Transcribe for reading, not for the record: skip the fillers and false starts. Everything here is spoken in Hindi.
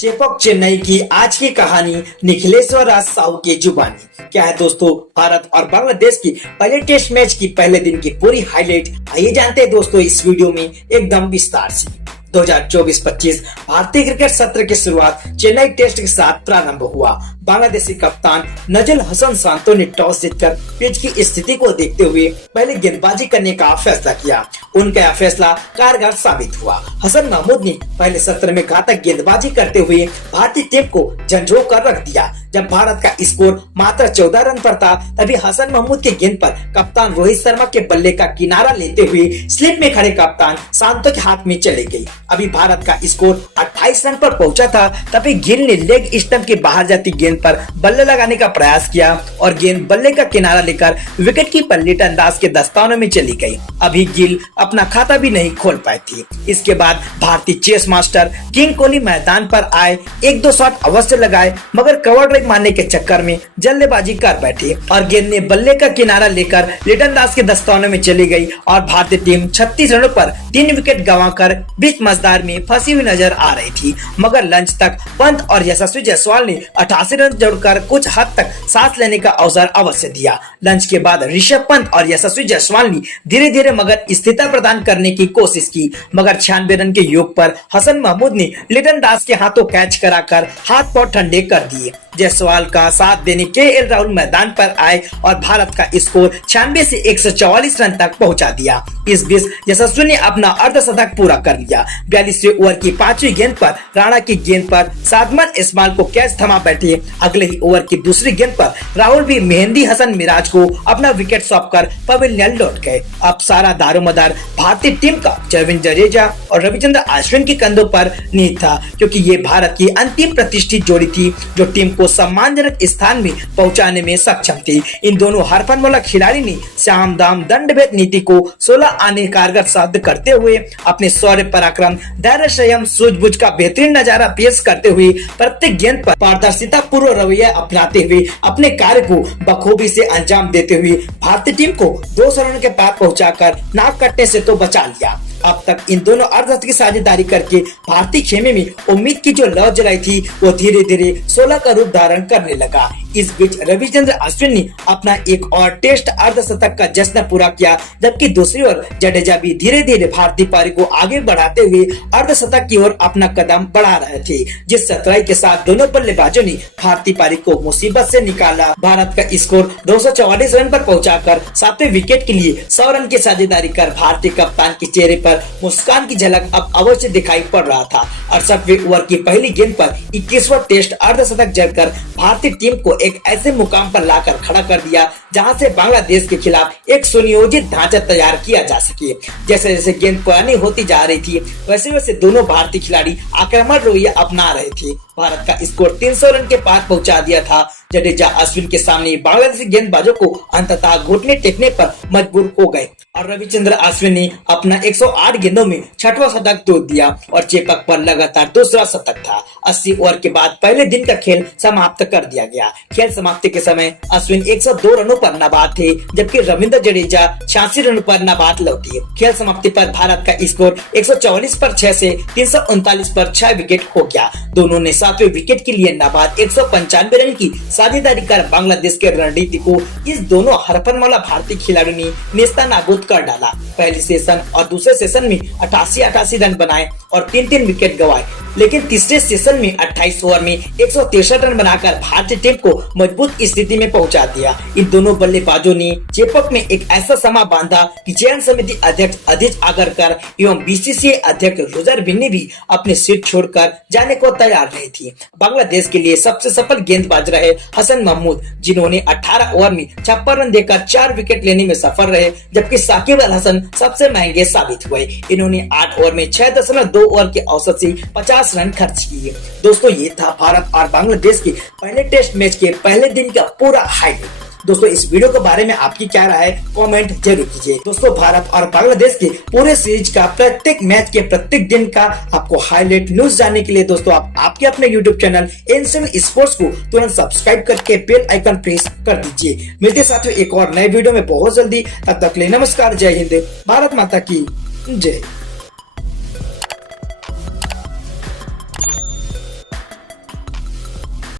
चेपॉक चेन्नई की आज की कहानी निखिलेश्वर राज साहू की जुबानी। क्या है दोस्तों, भारत और बांग्लादेश की पहले टेस्ट मैच की पहले दिन की पूरी हाईलाइट आइए जानते हैं दोस्तों इस वीडियो में एकदम विस्तार से। 2024-25 भारतीय क्रिकेट सत्र की शुरुआत चेन्नई टेस्ट के साथ प्रारंभ हुआ। बांग्लादेशी कप्तान नजल हसन सांतो ने टॉस जीतकर पिच की स्थिति को देखते हुए पहले गेंदबाजी करने का फैसला किया। उनका यह फैसला कारगर साबित हुआ। हसन महमूद ने पहले सत्र में घातक गेंदबाजी करते हुए भारतीय टीम को झंझोड़ कर रख दिया। जब भारत का स्कोर मात्र 14 रन पर था तभी हसन महमूद के गेंद पर कप्तान रोहित शर्मा के बल्ले का किनारा लेते हुए स्लिप में खड़े कप्तान सांतो के हाथ में चले गई। अभी भारत का स्कोर 28 रन पर पहुंचा था तभी गिल ने लेग स्टंप के बाहर जाती गेंद पर बल्ले लगाने का प्रयास किया और गेंद बल्ले का किनारा लेकर विकेट कीपर लिटन दास के दस्तानों में चली गई। अभी गिल अपना खाता भी नहीं खोल पाई थी। इसके बाद भारतीय चेस मास्टर किंग कोहली मैदान पर आए, एक दो शॉट अवश्य लगाए मगर कवर ड्राइव मारने के चक्कर में जल्दबाजी कर बैठे और गेंद ने बल्ले का किनारा लेकर लिटन दास के दस्तानों में चली गई और भारतीय टीम 36 रनों पर 3 विकेट गंवाकर बीच मजदार में फंसी हुई नजर आ रही थी। मगर लंच तक पंत और यशस्वी जायसवाल ने 88 रन जोड़कर कुछ हद तक सांस लेने का अवसर अवश्य दिया। लंच के बाद ऋषभ पंत और यशस्वी जायसवाल ने धीरे धीरे मगर स्थिरता प्रदान करने की कोशिश की मगर 96 रन के योग पर हसन महमूद ने लिटन दास के हाथों कैच कराकर हाथ पांव ठंडे कर दिए। जायसवाल का साथ देने केएल राहुल मैदान पर आए और भारत का स्कोर 96 से 144 रन तक पहुंचा दिया। इस बीच यशस्वी ने अपना अर्धशतक पूरा कर लिया। 42वें ओवर की 5वीं गेंद पर राणा की गेंद पर सादमान इस्माइल को कैच थमा बैठे। अगले ही ओवर की दूसरी गेंद पर राहुल भी मेहंदी हसन मिराज को अपना विकेट सौंप कर पवेलियन लौट गए। अब सारा दारोमदार भारतीय टीम का रविंद्र जडेजा और रविचंद्र अश्विन के कंधों पर नहीं था, क्योंकि ये भारत की अंतिम प्रतिष्ठित जोड़ी थी जो टीम को सम्मानजनक स्थान में पहुंचाने में सक्षम थी। इन दोनों हरफनमौला खिलाड़ी ने साम दाम दंड भेद नीति को 16 आने कारगर साध्य करते हुए अपने शौर्य पराक्रम धैर्य संयम सूझबूझ का बेहतरीन नजारा पेश करते हुए प्रत्येक गेंद पर पारदर्शिता पूर्व रवैया अपनाते हुए अपने कार्य को बखूबी से अंजाम देते हुए भारतीय टीम को 200 रन के पार पहुंचाकर नाक कटने से तो बचा लिया। अब तक इन दोनों अर्धशतक की साझेदारी करके भारतीय खेमे में उम्मीद की जो लौ जलाई थी वो धीरे धीरे 16 का रूप धारण करने लगा। इस बीच रविचंद्र अश्विन ने अपना एक और टेस्ट अर्धशतक का जश्न पूरा किया, जबकि दूसरी ओर जडेजा भी धीरे धीरे भारतीय पारी को आगे बढ़ाते हुए अर्धशतक की ओर अपना कदम बढ़ा रहे थे। जिस चतुराई के साथ दोनों बल्लेबाजों ने भारतीय पारी को मुसीबत से निकाला। भारत का स्कोर 244 रन पर पहुंचाकर 7वें विकेट के लिए 100 रन की साझेदारी कर भारतीय कप्तान के चेहरे पर मुस्कान की झलक अब अवश्य दिखाई पड़ रहा था। 68वें ओवर की पहली गेंद पर 21वां टेस्ट अर्धशतक जड़कर भारतीय टीम को एक ऐसे मुकाम पर लाकर खड़ा कर दिया जहां से बांग्लादेश के खिलाफ एक सुनियोजित ढांचा तैयार किया जा सके। जैसे जैसे गेंद पुरानी होती जा रही थी वैसे वैसे दोनों भारतीय खिलाड़ी आक्रामक रवैया अपना रहे थे। भारत का स्कोर 300 रन के पार पहुंचा दिया था। जडेजा अश्विन के सामने बांग्लादेशी गेंदबाजों को अंततः घुटने टेकने पर मजबूर हो गए और रविचंद्र अश्विन ने अपना 108 गेंदों में 6वां शतक तोड़ दिया और चेपक पर लगातार दूसरा शतक था। 80 ओवर के बाद पहले दिन का खेल समाप्त कर दिया गया। खेल समाप्ति के समय अश्विन 102 रनों पर नाबाद थे, जबकि रविंद्र जडेजा 86 रनों पर नाबाद लौटे। खेल समाप्ति पर भारत का स्कोर 144 पर 6 से 339 पर 6 विकेट हो गया। दोनों ने 7वें विकेट के लिए नाबाद 195 रन की साझेदारी कर बांग्लादेश के रणनीति को इस दोनों हरफनमौला भारतीय खिलाड़ियों ने नेस्तनाबूद कर डाला। पहले सेशन और दूसरे सेशन में 88 रन बनाए और 3 विकेट गंवाए, लेकिन तीसरे सेशन में 28 ओवर में 163 रन बनाकर भारतीय टीम को मजबूत स्थिति में पहुंचा दिया। इन दोनों बल्लेबाजों ने चेपक में एक ऐसा समा बांधा कि चयन समिति अध्यक्ष अधीज आगरकर एवं बीसीसीआई अध्यक्ष रोजर बिन्नी भी अपने सीट छोड़कर जाने को तैयार नहीं थी। बांग्लादेश के लिए सबसे सफल गेंदबाज रहे हसन महमूद, जिन्होंने 18 ओवर में 56 रन देकर 4 विकेट लेने में सफल रहे, जबकि साकिब अल हसन सबसे महंगे साबित हुए। इन्होंने 8 ओवर में 6.2 ओवर के औसत से 50 रन खर्च किए। दोस्तों ये था भारत और बांग्लादेश के पहले टेस्ट मैच के पहले दिन का पूरा हाईलाइट। दोस्तों इस वीडियो के बारे में आपकी क्या राय है कमेंट जरूर कीजिए। दोस्तों भारत और बांग्लादेश के पूरे सीरीज का प्रत्येक मैच के प्रत्येक दिन का आपको हाईलाइट न्यूज जानने के लिए दोस्तों आप आपके अपने यूट्यूब चैनल एन7 स्पोर्ट्स को तुरंत सब्सक्राइब करके बेल आइकन प्रेस कर दीजिए। मिलते साथियों एक और नए वीडियो में बहुत जल्दी। तब तक के लिए नमस्कार, जय हिंद, भारत माता की जय।